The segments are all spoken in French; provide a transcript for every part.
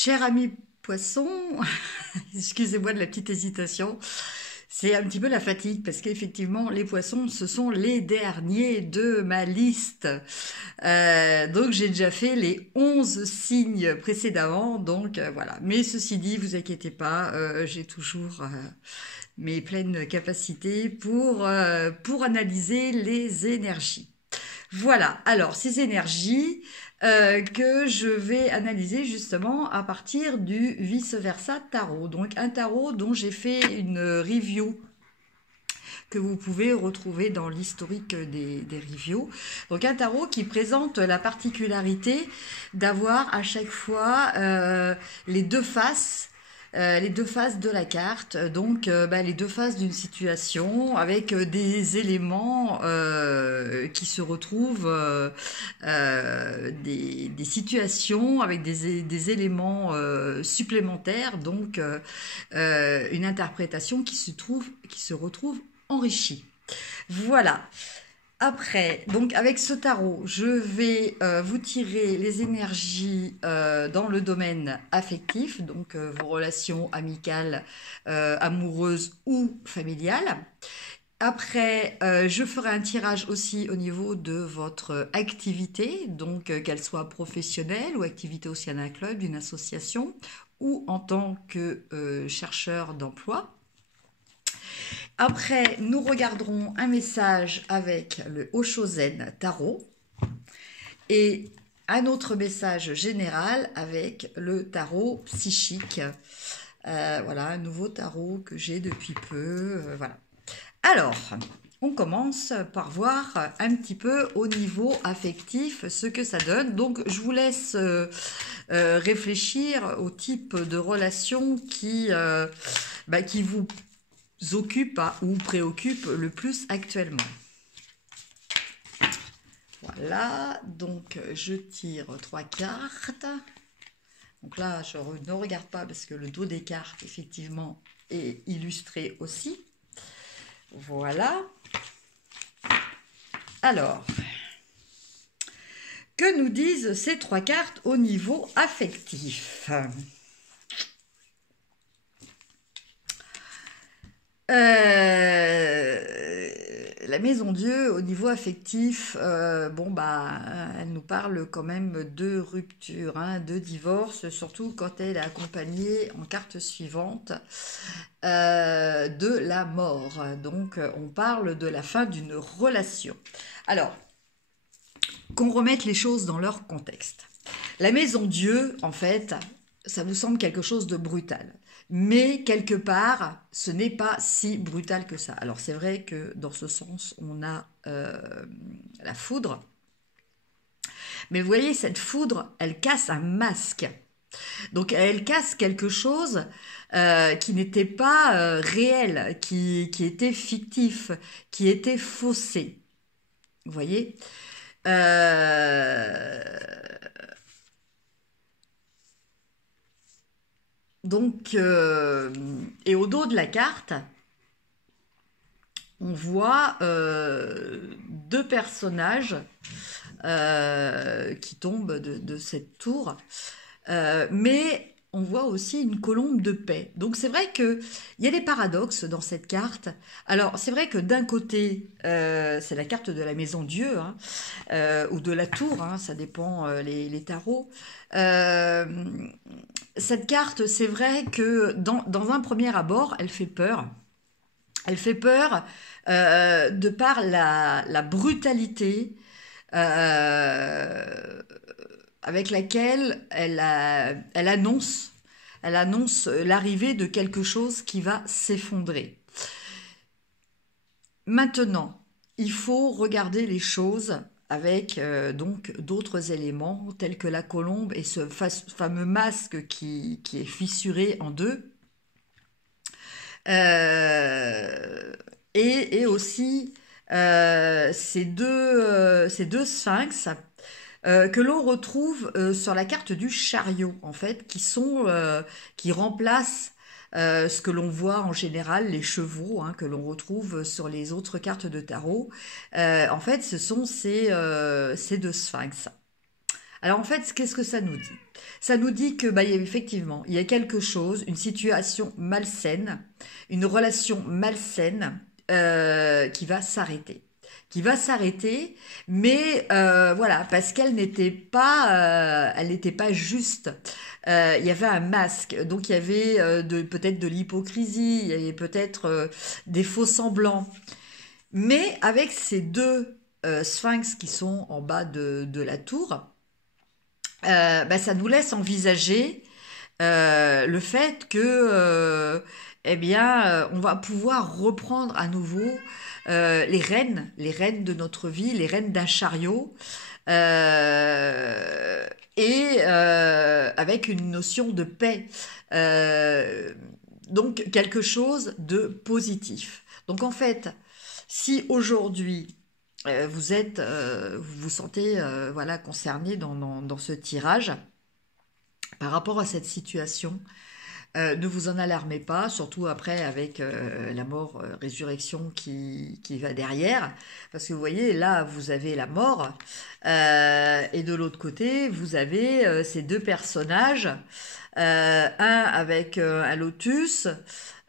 Cher ami poisson, excusez-moi de la petite hésitation, c'est un petit peu la fatigue parce qu'effectivement les poissons ce sont les derniers de ma liste. Donc j'ai déjà fait les 11 signes précédemment, donc voilà. Mais ceci dit, vous inquiétez pas, j'ai toujours mes pleines capacités pour analyser les énergies. Voilà, alors ces énergies que je vais analyser justement à partir du vice-versa tarot. Donc un tarot dont j'ai fait une review que vous pouvez retrouver dans l'historique des reviews. Donc un tarot qui présente la particularité d'avoir à chaque fois les deux faces les deux faces de la carte, donc les deux faces d'une situation avec des éléments qui se retrouvent, des situations avec des éléments supplémentaires, donc une interprétation qui se retrouve enrichie. Voilà. Après, donc avec ce tarot, je vais vous tirer les énergies dans le domaine affectif, donc vos relations amicales, amoureuses ou familiales. Après, je ferai un tirage aussi au niveau de votre activité, donc qu'elle soit professionnelle ou activité au sein d'un club, d'une association, ou en tant que chercheur d'emploi. Après, nous regarderons un message avec le Oshozen Tarot et un autre message général avec le tarot psychique. Voilà, un nouveau tarot que j'ai depuis peu. Voilà. Alors, on commence par voir un petit peu au niveau affectif ce que ça donne. Donc, je vous laisse réfléchir au type de relation qui vous occupe ou préoccupe le plus actuellement. Voilà, donc je tire 3 cartes. Donc là, je ne regarde pas parce que le dos des cartes, effectivement, est illustré aussi. Voilà. Alors, que nous disent ces 3 cartes au niveau affectif ? La maison Dieu, au niveau affectif, elle nous parle quand même de rupture, hein, de divorce, surtout quand elle est accompagnée en carte suivante de la mort. Donc, on parle de la fin d'une relation. Alors, qu'on remette les choses dans leur contexte. La maison Dieu, en fait, ça vous semble quelque chose de brutal. Mais quelque part, ce n'est pas si brutal que ça. Alors c'est vrai que dans ce sens, on a la foudre. Mais vous voyez, cette foudre, elle casse un masque. Donc elle casse quelque chose qui n'était pas réel, qui était fictif, qui était faussé. Vous voyez euh, Donc, et au dos de la carte, on voit deux personnages qui tombent de cette tour, mais on voit aussi une colombe de paix. Donc c'est vrai qu'il y a des paradoxes dans cette carte. Alors c'est vrai que d'un côté, c'est la carte de la maison Dieu, hein, ou de la tour, hein, ça dépend les tarots. Euh, Cette carte, c'est vrai que dans un premier abord, elle fait peur. Elle fait peur de par la brutalité euh, avec laquelle elle annonce l'arrivée de quelque chose qui va s'effondrer. Maintenant, il faut regarder les choses avec donc d'autres éléments tels que la colombe et ce fameux masque qui est fissuré en deux. Et aussi ces deux sphinx que l'on retrouve sur la carte du chariot, en fait, qui remplacent ce que l'on voit en général, les chevaux, hein, que l'on retrouve sur les autres cartes de tarot. En fait, ce sont ces deux sphinx. Alors en fait, qu'est-ce que ça nous dit? Ça nous dit que bah, effectivement, il y a quelque chose, une situation malsaine, une relation malsaine qui va s'arrêter. Qui va s'arrêter, mais voilà, parce elle n'était pas juste. Il y avait un masque, donc il y avait peut-être de l'hypocrisie, il y avait peut-être des faux semblants. Mais avec ces deux sphinx qui sont en bas de la tour, bah, ça nous laisse envisager le fait que, eh bien, on va pouvoir reprendre à nouveau les rênes de notre vie, les rênes d'un chariot, euh, avec une notion de paix. Euh, donc quelque chose de positif. Donc en fait, si aujourd'hui vous vous sentez voilà concerné dans ce tirage par rapport à cette situation, ne vous en alarmez pas, surtout après avec la mort, résurrection qui va derrière, parce que vous voyez, là, vous avez la mort, et de l'autre côté, vous avez ces deux personnages, un avec un lotus,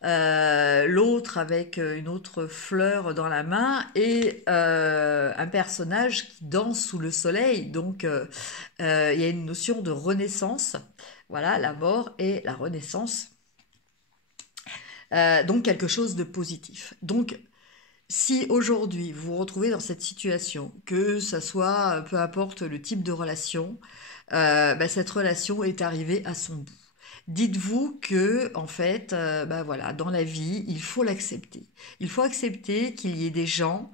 l'autre avec une autre fleur dans la main, et un personnage qui danse sous le soleil, donc il y a une notion de renaissance. Voilà, la mort et la renaissance. Donc quelque chose de positif. Donc si aujourd'hui vous vous retrouvez dans cette situation, que ça soit peu importe le type de relation, bah, cette relation est arrivée à son bout. Dites-vous que en fait, bah voilà, dans la vie, il faut l'accepter. Il faut accepter qu'il y ait des gens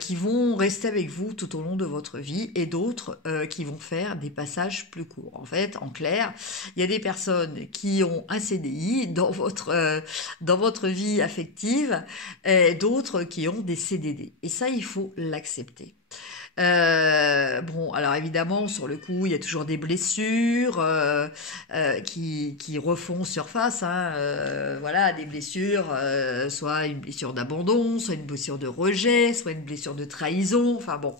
qui vont rester avec vous tout au long de votre vie et d'autres qui vont faire des passages plus courts. En fait, en clair, il y a des personnes qui ont un CDI dans votre vie affective et d'autres qui ont des CDD. Et ça, il faut l'accepter. Bon, alors évidemment, sur le coup, il y a toujours des blessures qui refont surface. Hein, voilà, des blessures, soit une blessure d'abandon, soit une blessure de rejet, soit une blessure de trahison. Enfin bon,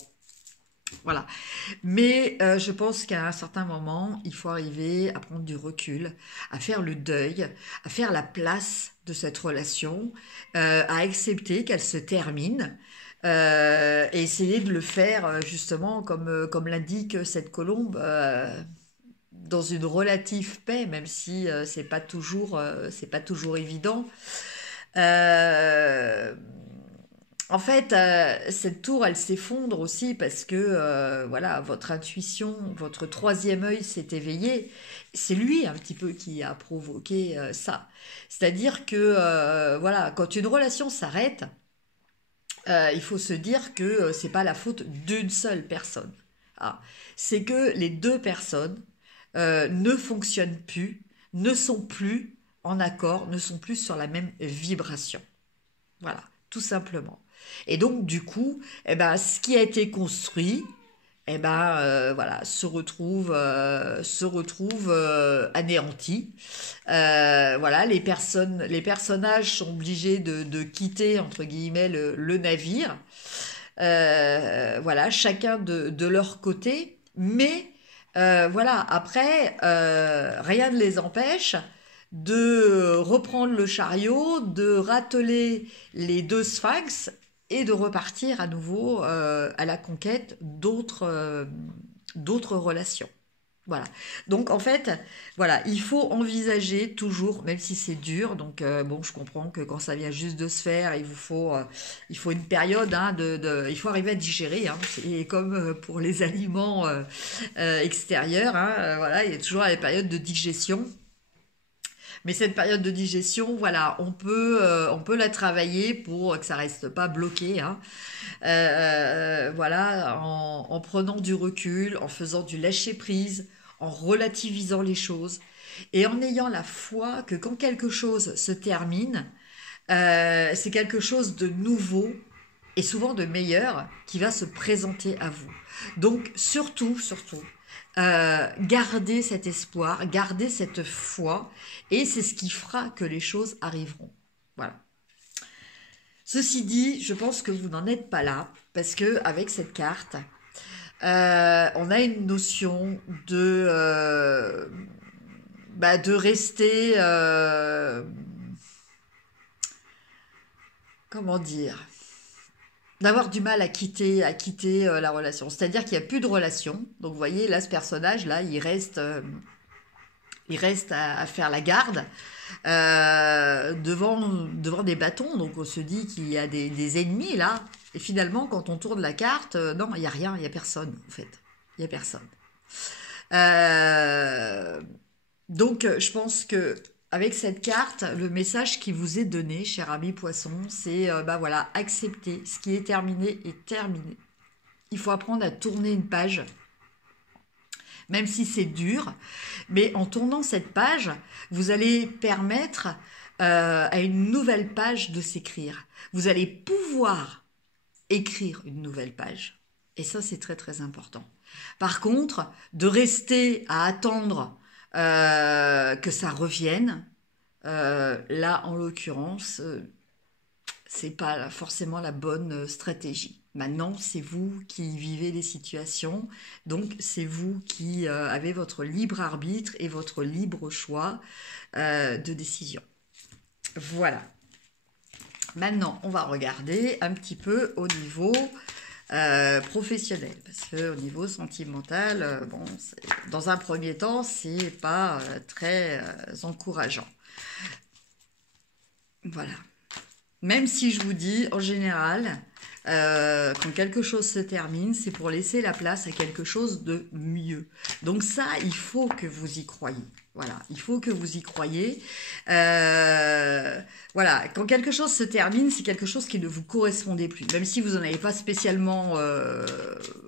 voilà. Mais je pense qu'à un certain moment, il faut arriver à prendre du recul, à faire le deuil, à faire la place de cette relation, à accepter qu'elle se termine. Et essayer de le faire justement comme l'indique cette colombe, dans une relative paix, même si c'est pas toujours évident. Euh, En fait, cette tour, elle s'effondre aussi parce que voilà, votre intuition, votre troisième œil s'est éveillé. C'est lui un petit peu qui a provoqué ça. C'est-à-dire que voilà, quand une relation s'arrête, il faut se dire que c'est pas la faute d'une seule personne. Ah, c'est que les deux personnes ne fonctionnent plus, ne sont plus en accord, ne sont plus sur la même vibration. Voilà, tout simplement. Et donc, du coup, eh ben, ce qui a été construit, eh ben, voilà, se retrouve anéanti. Voilà, les personnages sont obligés de quitter entre guillemets le navire. Voilà, chacun de leur côté, mais voilà, après, rien ne les empêche de reprendre le chariot, de rateler les deux sphinx et de repartir à nouveau à la conquête d'autres relations. Voilà. Donc en fait, voilà, il faut envisager toujours, même si c'est dur. Donc bon, je comprends que quand ça vient juste de se faire, il faut une période, hein, il faut arriver à digérer. Hein. C'est comme pour les aliments extérieurs. Hein, voilà, il y a toujours la période de digestion. Mais cette période de digestion, voilà, on peut la travailler pour que ça reste pas bloqué. Hein. Voilà, en prenant du recul, en faisant du lâcher prise, en relativisant les choses et en ayant la foi que quand quelque chose se termine, c'est quelque chose de nouveau et souvent de meilleur qui va se présenter à vous. Donc surtout, gardez cet espoir, gardez cette foi, et c'est ce qui fera que les choses arriveront. Voilà. Ceci dit, je pense que vous n'en êtes pas là, parce que avec cette carte, On a une notion de rester, comment dire, d'avoir du mal à quitter la relation. C'est-à-dire qu'il n'y a plus de relation. Donc, vous voyez, là, ce personnage-là, il reste à faire la garde devant des bâtons. Donc, on se dit qu'il y a des ennemis, là. Et finalement, quand on tourne la carte, non, il n'y a rien, il n'y a personne, en fait. Il n'y a personne. Euh, donc, je pense que avec cette carte, le message qui vous est donné, cher ami poisson, c'est bah voilà, accepter ce qui est terminé est terminé. Il faut apprendre à tourner une page, même si c'est dur, mais en tournant cette page, vous allez permettre à une nouvelle page de s'écrire. Vous allez pouvoir écrire une nouvelle page. Et ça, c'est très très important. Par contre, de rester à attendre que ça revienne, là, en l'occurrence, c'est pas forcément la bonne stratégie. Maintenant, c'est vous qui vivez les situations, donc c'est vous qui avez votre libre arbitre et votre libre choix de décision. Voilà. Maintenant, on va regarder un petit peu au niveau professionnel, parce que au niveau sentimental, bon, dans un premier temps, c'est pas très encourageant. Voilà. Même si je vous dis, en général, quand quelque chose se termine, c'est pour laisser la place à quelque chose de mieux. Donc ça, il faut que vous y croyiez. Voilà, il faut que vous y croyiez. Voilà, quand quelque chose se termine, c'est quelque chose qui ne vous correspondait plus. Même si vous n'en avez pas spécialement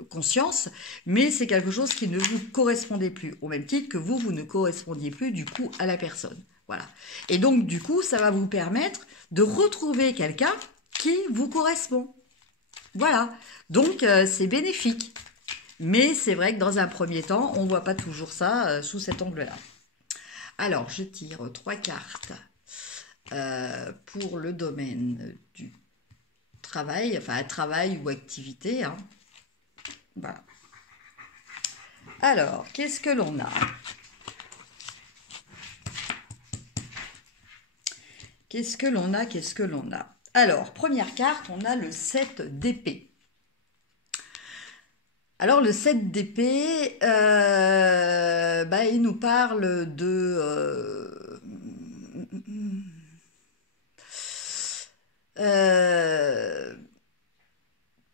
conscience, mais c'est quelque chose qui ne vous correspondait plus. Au même titre que vous ne correspondiez plus du coup à la personne. Voilà. Et donc, du coup, ça va vous permettre de retrouver quelqu'un qui vous correspond. Voilà. Donc, c'est bénéfique. Mais c'est vrai que dans un premier temps, on ne voit pas toujours ça sous cet angle-là. Alors, je tire 3 cartes pour le domaine du travail, enfin, travail ou activité. Hein. Voilà. Alors, qu'est-ce que l'on a ? Qu'est-ce que l'on a? Qu'est-ce que l'on a? Alors, première carte, on a le 7 d'épée. Alors, le 7 d'épée, bah, il nous parle de...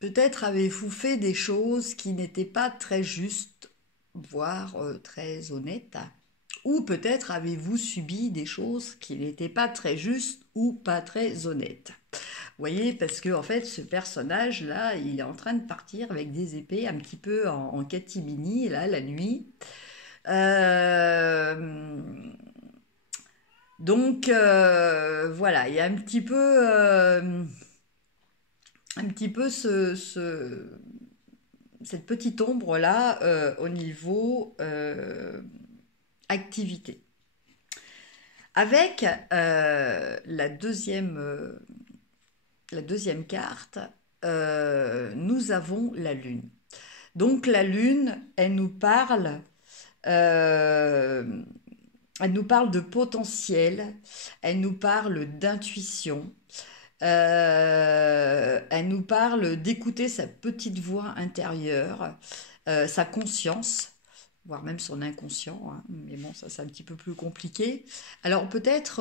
peut-être avez-vous fait des choses qui n'étaient pas très justes, voire très honnêtes. Ou peut-être avez-vous subi des choses qui n'étaient pas très justes ou pas très honnêtes. Vous voyez, parce que en fait, ce personnage-là, il est en train de partir avec des épées un petit peu en catimini, là, la nuit. Euh, donc, voilà, il y a un petit peu cette petite ombre-là au niveau activité. Avec la deuxième carte, nous avons la Lune. Donc la Lune, euh, elle nous parle de potentiel, elle nous parle d'intuition, elle nous parle d'écouter sa petite voix intérieure, sa conscience, voire même son inconscient, hein. Mais bon, ça c'est un petit peu plus compliqué. Alors peut-être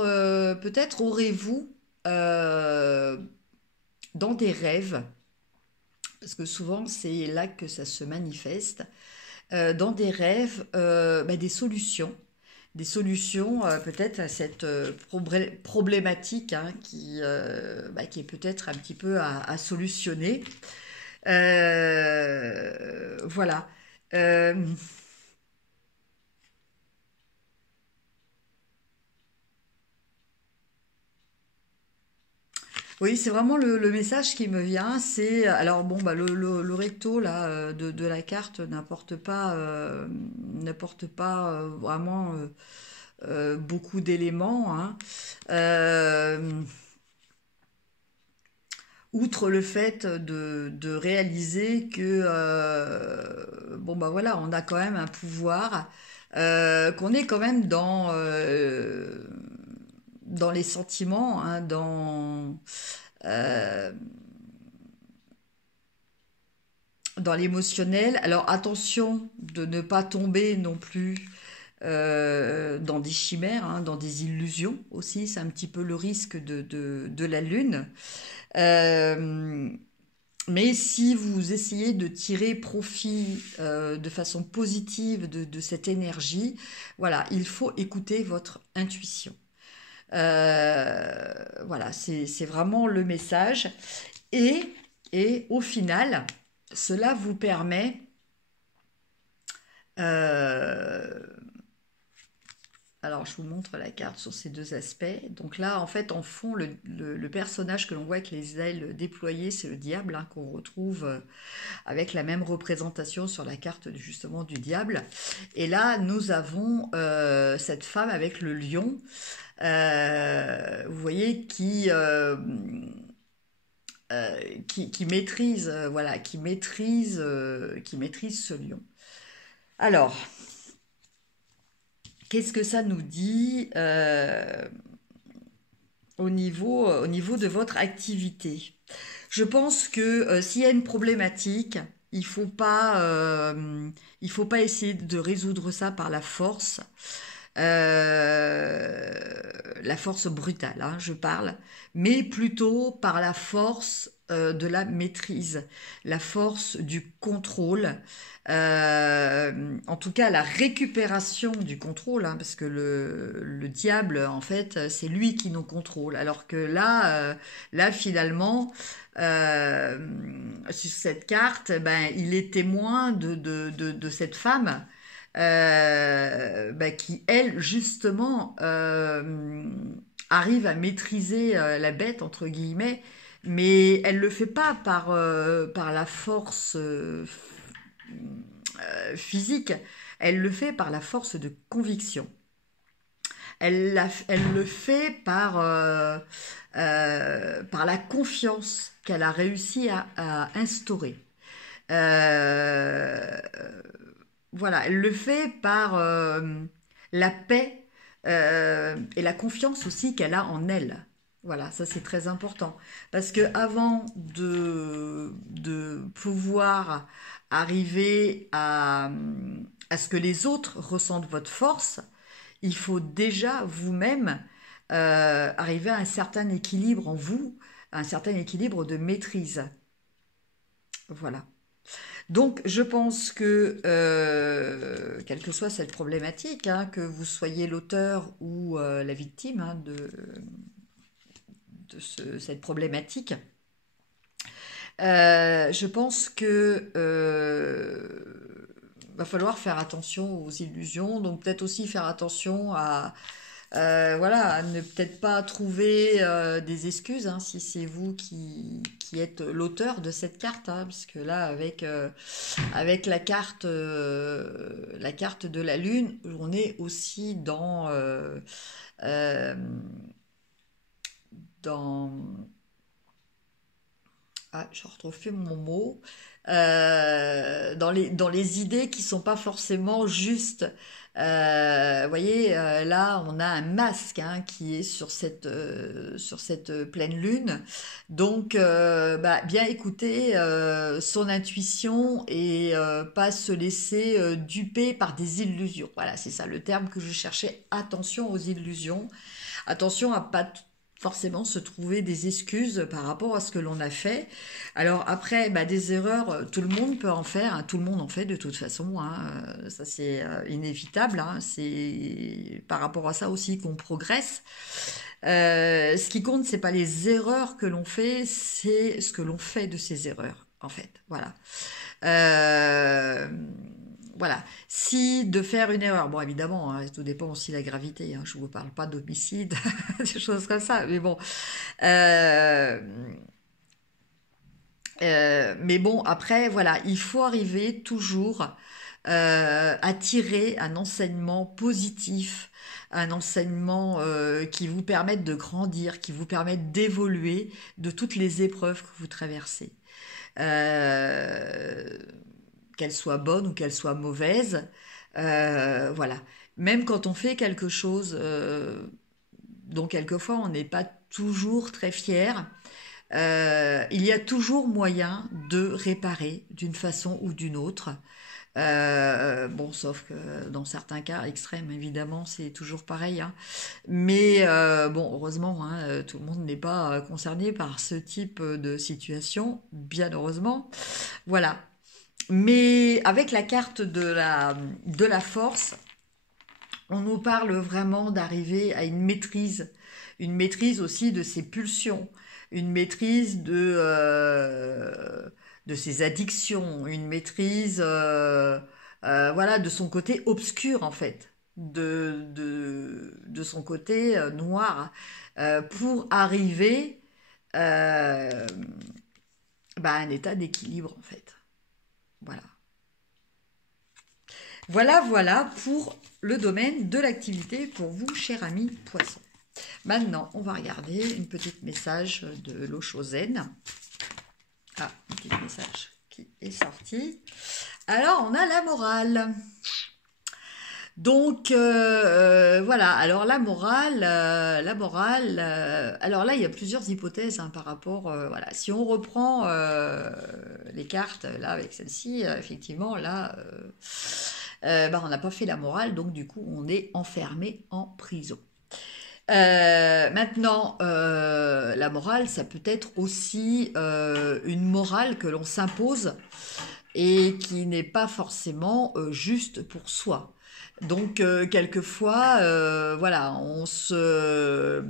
aurez-vous euh, dans des rêves, parce que souvent c'est là que ça se manifeste, dans des rêves bah, des solutions peut-être à cette problématique hein, qui est peut-être un petit peu à solutionner. Voilà. Euh, Oui, c'est vraiment le message qui me vient. C'est alors bon bah le recto là de la carte n'apporte pas vraiment beaucoup d'éléments. Hein. Euh, outre le fait de réaliser que, bon bah voilà, on a quand même un pouvoir, qu'on est quand même dans les sentiments, hein, euh, dans l'émotionnel. Alors attention de ne pas tomber non plus dans des chimères, hein, dans des illusions aussi. C'est un petit peu le risque de la Lune. Euh, mais si vous essayez de tirer profit de façon positive de cette énergie, voilà, il faut écouter votre intuition. Voilà, c'est vraiment le message. Et, et au final, cela vous permet euh, alors, je vous montre la carte sur ces deux aspects. Donc là, en fait, en fond, le personnage que l'on voit avec les ailes déployées, c'est le diable, hein, qu'on retrouve avec la même représentation sur la carte justement du diable. Et là, nous avons cette femme avec le lion, vous voyez, qui maîtrise, voilà, qui maîtrise ce lion. Alors, qu'est-ce que ça nous dit au niveau de votre activité? Je pense que s'il y a une problématique, il faut pas essayer de résoudre ça par euh, la force brutale, hein, je parle, mais plutôt par la force de la maîtrise, la force du contrôle, en tout cas la récupération du contrôle, hein, parce que le diable, en fait, c'est lui qui nous contrôle, alors que là finalement, euh, sur cette carte, ben, il est témoin de cette femme bah, qui, elle, justement, arrive à maîtriser la bête, entre guillemets, mais elle le fait pas par la force physique, elle le fait par la force de conviction. Elle le fait par la confiance qu'elle a réussi à instaurer. Euh, voilà, elle le fait par la paix et la confiance aussi qu'elle a en elle. Voilà, ça c'est très important. Parce que avant de pouvoir arriver à ce que les autres ressentent votre force, il faut déjà vous-même arriver à un certain équilibre en vous, un certain équilibre de maîtrise. Voilà. Donc, je pense que, quelle que soit cette problématique, hein, que vous soyez l'auteur ou la victime, hein, cette problématique, je pense que va falloir faire attention aux illusions, donc peut-être aussi faire attention voilà, ne peut-être pas trouver des excuses, hein, si c'est vous qui êtes l'auteur de cette carte, hein, parce que là, avec la carte de la Lune, on est aussi euh, dans ah, je retrouve plus mon mot, dans les idées qui sont pas forcément justes. Vous voyez, là, on a un masque, hein, qui est sur cette pleine lune. Donc, bah, bien écouter son intuition et pas se laisser duper par des illusions. Voilà, c'est ça le terme que je cherchais. Attention aux illusions. Attention à pas forcément se trouver des excuses par rapport à ce que l'on a fait. Alors après, bah, des erreurs, tout le monde peut en faire, hein, tout le monde en fait de toute façon, hein, ça c'est inévitable, hein, c'est par rapport à ça aussi qu'on progresse. Ce qui compte, c'est pas les erreurs que l'on fait, c'est ce que l'on fait de ces erreurs, en fait. Voilà. Euh, voilà. Si de faire une erreur, bon évidemment, hein, tout dépend aussi de la gravité, hein, je ne vous parle pas d'homicide, des choses comme ça, mais bon. Euh, mais bon, après, voilà, il faut arriver toujours attirer un enseignement positif, un enseignement qui vous permette de grandir, qui vous permette d'évoluer de toutes les épreuves que vous traversez. Euh, qu'elles soient bonnes ou qu'elles soient mauvaises. Voilà. Même quand on fait quelque chose dont quelquefois on n'est pas toujours très fier, il y a toujours moyen de réparer d'une façon ou d'une autre. Bon, sauf que dans certains cas extrêmes, évidemment, c'est toujours pareil, hein. Mais bon, heureusement, hein, tout le monde n'est pas concerné par ce type de situation, bien heureusement. Voilà. Mais avec la carte de la force, on nous parle vraiment d'arriver à une maîtrise aussi de ses pulsions, une maîtrise de ses addictions, une maîtrise voilà, de son côté obscur en fait, de son côté noir, pour arriver euh, à un état d'équilibre en fait. Voilà. Voilà pour le domaine de l'activité pour vous, cher ami poisson. Maintenant, on va regarder une petite message de l'Osho Zen. Ah, un petit message qui est sorti. Alors, on a la morale. Donc voilà. Alors la morale. Alors là, il y a plusieurs hypothèses hein, par rapport. Voilà, si on reprend les cartes là avec celle-ci, effectivement là, on n'a pas fait la morale, donc du coup, on est enfermé en prison. Maintenant, la morale, ça peut être aussi une morale que l'on s'impose et qui n'est pas forcément juste pour soi. Donc, quelquefois, voilà, on se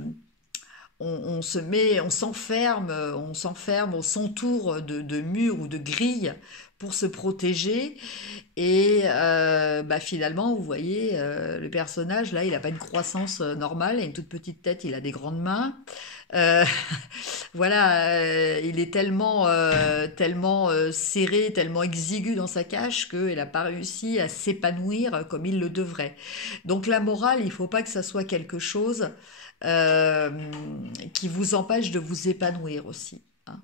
met, on s'enferme, on s'entoure de murs ou de grilles pour se protéger. Et finalement, vous voyez, le personnage, là, il n'a pas une croissance normale, il a une toute petite tête, il a des grandes mains. Euh, voilà, il est tellement serré, tellement exigu dans sa cage qu'il n'a pas réussi à s'épanouir comme il le devrait. Donc la morale, il ne faut pas que ça soit quelque chose euh, qui vous empêche de vous épanouir aussi, hein.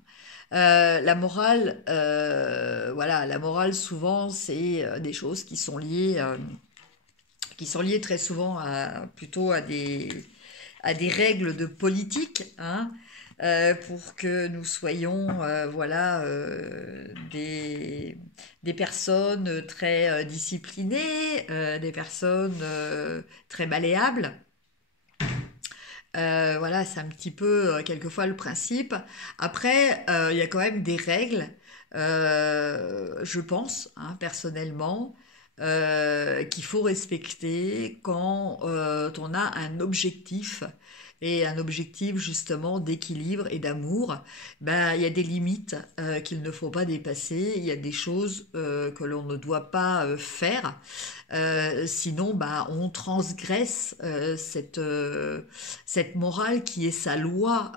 La morale, voilà, la morale souvent c'est des choses qui sont liées très souvent plutôt à des règles de politique, hein, pour que nous soyons, voilà, des personnes très disciplinées, des personnes très malléables. Voilà, c'est un petit peu quelquefois le principe. Après, il y a quand même des règles, je pense, hein, personnellement, qu'il faut respecter quand on a un objectif et un objectif justement d'équilibre et d'amour. Ben, il y a des limites qu'il ne faut pas dépasser. Il y a des choses que l'on ne doit pas faire. Sinon, bah, on transgresse cette morale qui est sa loi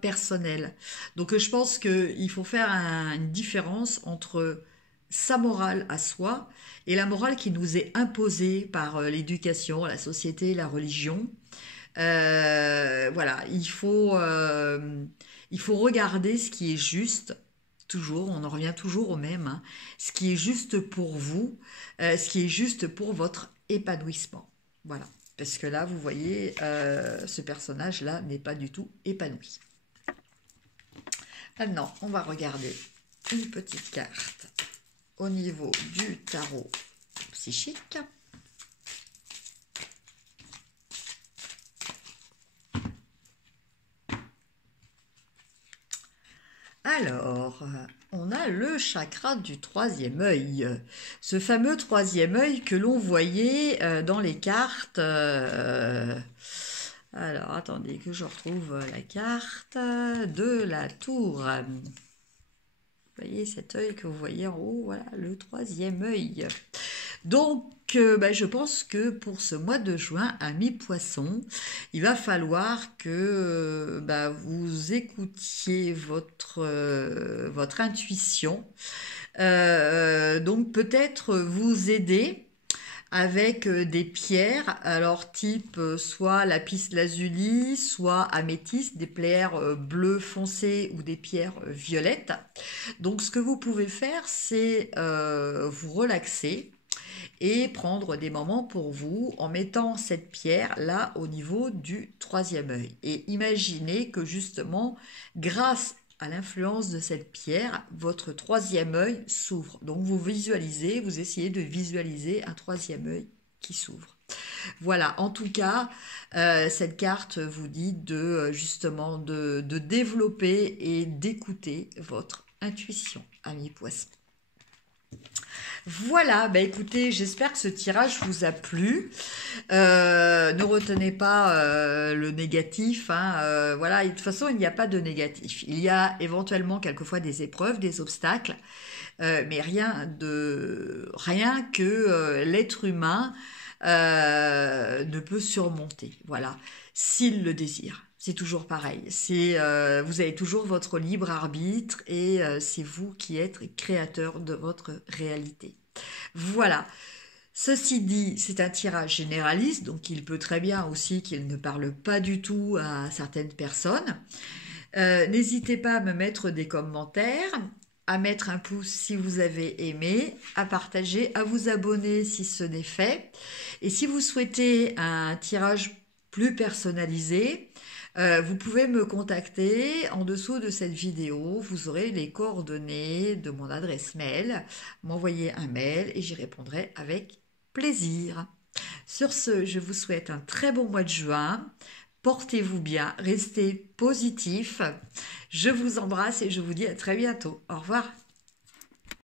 personnelle. Donc, je pense qu'il faut faire une différence entre sa morale à soi et la morale qui nous est imposée par l'éducation, la société, la religion. Voilà, il faut regarder ce qui est juste. Toujours, on en revient toujours au même, hein. Ce qui est juste pour vous, ce qui est juste pour votre épanouissement. Voilà. Parce que là, vous voyez, ce personnage-là n'est pas du tout épanoui. Maintenant, on va regarder une petite carte au niveau du tarot psychique. Alors, on a le chakra du troisième œil. Ce fameux troisième œil que l'on voyait dans les cartes. Alors, attendez que je retrouve la carte de la tour. Vous voyez cet œil que vous voyez en haut, voilà, le troisième œil. Donc, je pense que pour ce mois de juin, amis poissons, il va falloir que vous écoutiez votre intuition. Donc, peut-être vous aider avec des pierres, alors type soit lapis lazuli, soit améthyste, des pierres bleues foncées ou des pierres violettes. Donc ce que vous pouvez faire, c'est vous relaxer et prendre des moments pour vous en mettant cette pierre là au niveau du troisième œil. Et imaginez que justement, grâce à l'influence de cette pierre, votre troisième œil s'ouvre. Donc vous visualisez, vous essayez de visualiser un troisième œil qui s'ouvre. Voilà, en tout cas, cette carte vous dit justement de développer et d'écouter votre intuition, amis poissons. Voilà, écoutez, j'espère que ce tirage vous a plu. Ne retenez pas le négatif, hein, voilà, et de toute façon, il n'y a pas de négatif. Il y a éventuellement quelquefois des épreuves, des obstacles, mais rien que l'être humain ne peut surmonter. Voilà, s'il le désire. C'est toujours pareil. Vous avez toujours votre libre arbitre et c'est vous qui êtes créateur de votre réalité. Voilà. Ceci dit, c'est un tirage généraliste, donc il peut très bien aussi qu'il ne parle pas du tout à certaines personnes. N'hésitez pas à me mettre des commentaires, à mettre un pouce si vous avez aimé, à partager, à vous abonner si ce n'est fait. Et si vous souhaitez un tirage plus personnalisé, vous pouvez me contacter en dessous de cette vidéo. Vous aurez les coordonnées de mon adresse mail. M'envoyez un mail et j'y répondrai avec plaisir. Sur ce, je vous souhaite un très bon mois de juin. Portez-vous bien, restez positifs. Je vous embrasse et je vous dis à très bientôt. Au revoir.